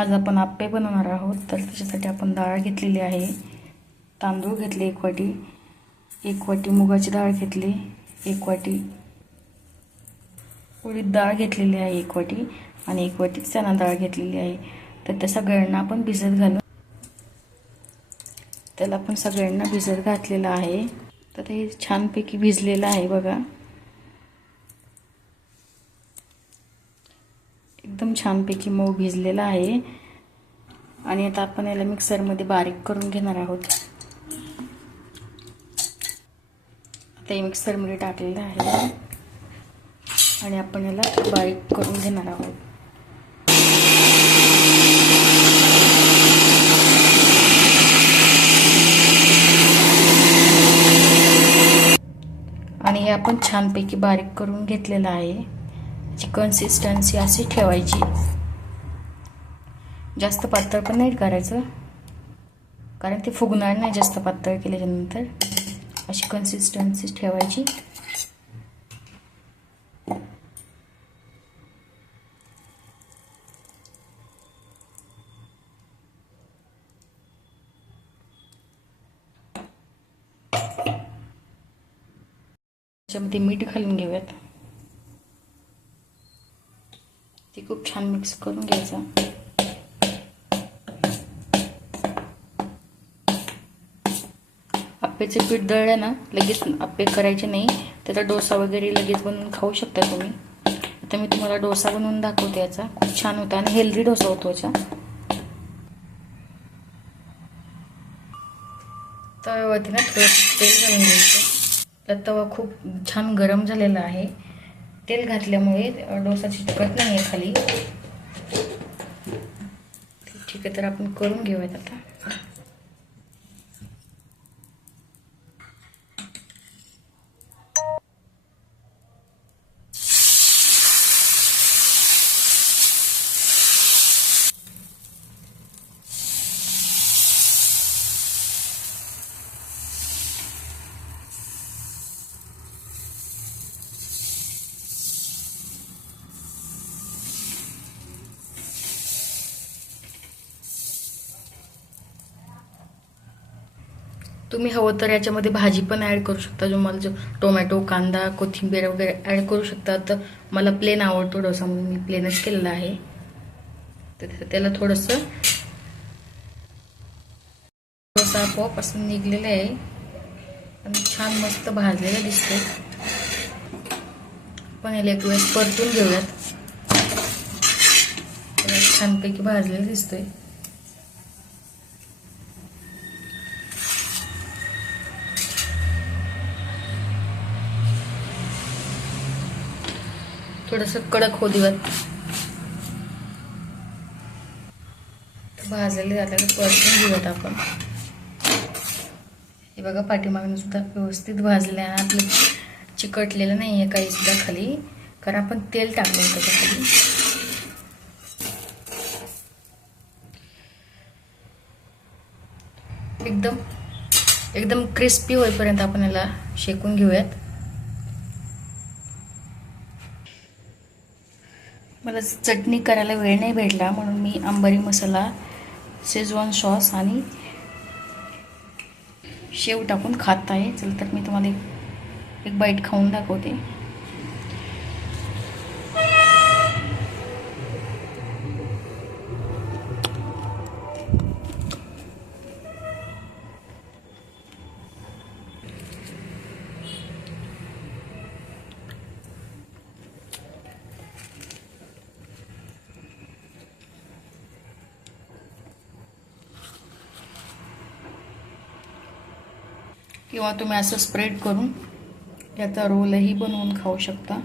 आज आपण आप्पे बनवणार आहोत, तर त्याच्यासाठी आपण डाळ घेतलेली आहे. तांदूळ घेतले 1 वाटी, 1 वाटी मुगाची डाळ घेतली, 1 वाटी उडीद डाळ घेतलेली आहे 1 वाटी आणि 1 वाटी चणा डाळ घेतलेली आहे. तर त्या सगळ्यांना आपण भिजत घालू. त्याला आपण सगळ्यांना भिजत घातलेलं आहे. तर हे छानपैकी भिजलेलं आहे बघा. एकदम छानपैकी मऊ भिजलेला आहे. आणि आता आपण याला मिक्सरमध्ये बारीक करून घेणार आहोत. आता हे मिक्सरमध्ये टाकलेलं आहे आणि आपण याला बारीक करून घेणार आहोत. आणि हे आपण छानपैकी बारीक करून घेतलेलं आहे. याची कन्सिस्टन्सी अशी ठेवायची. जास्त पातळ पण नाही करायचं, कारण ते फुगणार नाही जास्त पातळ केल्यानंतर. अशी कन्सिस्टन्सी ठेवायची. त्याच्यामध्ये मीठ घालून घेऊयात. ते खूप छान मिक्स करून घ्यायचं. आप्पेचे पीठ दळलं ना, लगेच आप्पे करायचे नाही. त्याचा डोसा वगैरे लगेच बनवून खाऊ शकता तुम्ही. आता मी तुम्हाला डोसा बनवून दाखवते. याचा खूप छान होता आणि हेल्दी डोसा होतो याचा. तव्यावरती ना थोडं तेल घालून घ्यायचं. तर तवा खूप छान गरम झालेला आहे. तेल घातल्यामुळे डोसा चिटकत नाही आहे खाली. ठीक आहे, तर आपण करून घेऊयात आता. तुम्ही हवं तर याच्यामध्ये भाजी पण ॲड करू शकता. जो टोमॅटो, कांदा, कोथिंबीर वगैरे ॲड करू शकता. तर मला प्लेन आवडतो डोसा म्हणून मी प्लेनच केलेला आहे. तर त्याला थोडंसं डोसा आपोआपासून निघलेलं आहे आणि छान मस्त भाजलेलं दिसते. पण याला एक वेळेस परतून घेऊयात. छानपैकी भाजलेलं दिसतोय. थोडंसं कडक होऊ देऊयात. भाजलेले झाल्यावर परतून घेऊयात आपण. हे बघा, पाठीमागून सुद्धा व्यवस्थित भाजले आणि आपलं चिकटलेलं नाही आहे काही सुद्धा खाली, कारण आपण तेल टाकलं होतं त्याच्या खाली. एकदम क्रिस्पी होईपर्यंत आपण याला शेकून घेऊयात. मला चटणी करायला वेळ नाही भेटला म्हणून मी अंबारी मसाला, शेजवान सॉस आणि शेव टाकून खात आहे. चल तर मी तुम्हाला एक बाईट खाऊन दाखवते. किंवा तुम्ही असं स्प्रेड करून याचा रोलही बनवून खाऊ शकता.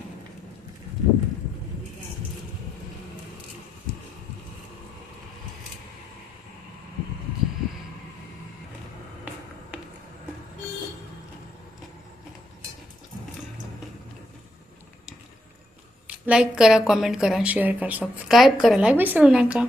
लाईक करा, कमेंट करा, शेअर करा, सबस्क्राईब करायला विसरू नका.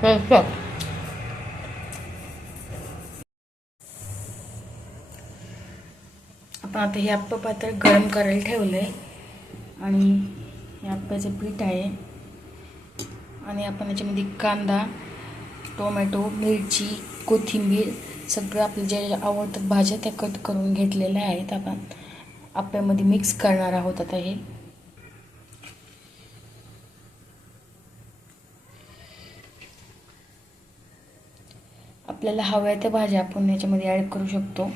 Perfect. आपण आता हे आप्पे पात्र गरम करायला ठेवलं आहे आणि हे आप्प्याचं पीठ आहे आणि आपण याच्यामध्ये कांदा, टोमॅटो, मिरची, कोथिंबीर सगळं आपल्या ज्या आवडतात भाज्या त्या कट करून घेतलेल्या आहेत. आपण आप्प्यामध्ये मिक्स करणार आहोत. आता हे आपल्याला हव्या त्या भाज्या आपण याच्यामध्ये ॲड करू शकतो.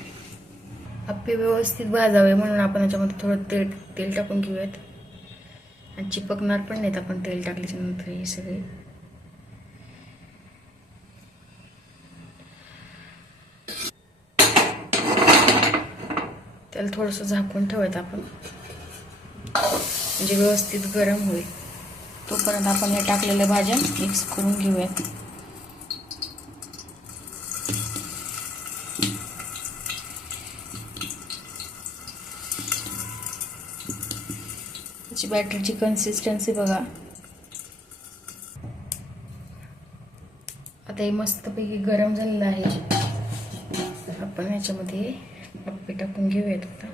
आप्पे व्यवस्थित भाजावे म्हणून आपण याच्यामध्ये थोडं तेल टाकून घेऊयात आणि चिपकणार पण नाहीत आपण तेल टाकल्याच्या नंतर. हे सगळे त्याला थोडंसं झाकून ठेवायचं आपण म्हणजे व्यवस्थित गरम होईल. तोपर्यंत आपण या टाकलेल्या भाज्या मिक्स करून घेऊयात. त्याची बॅटरची कन्सिस्टन्सी बघा. आता हे मस्तपैकी गरम झालेलं आहे. आपण याच्यामध्ये आप्पे टाकून घेऊयात आता.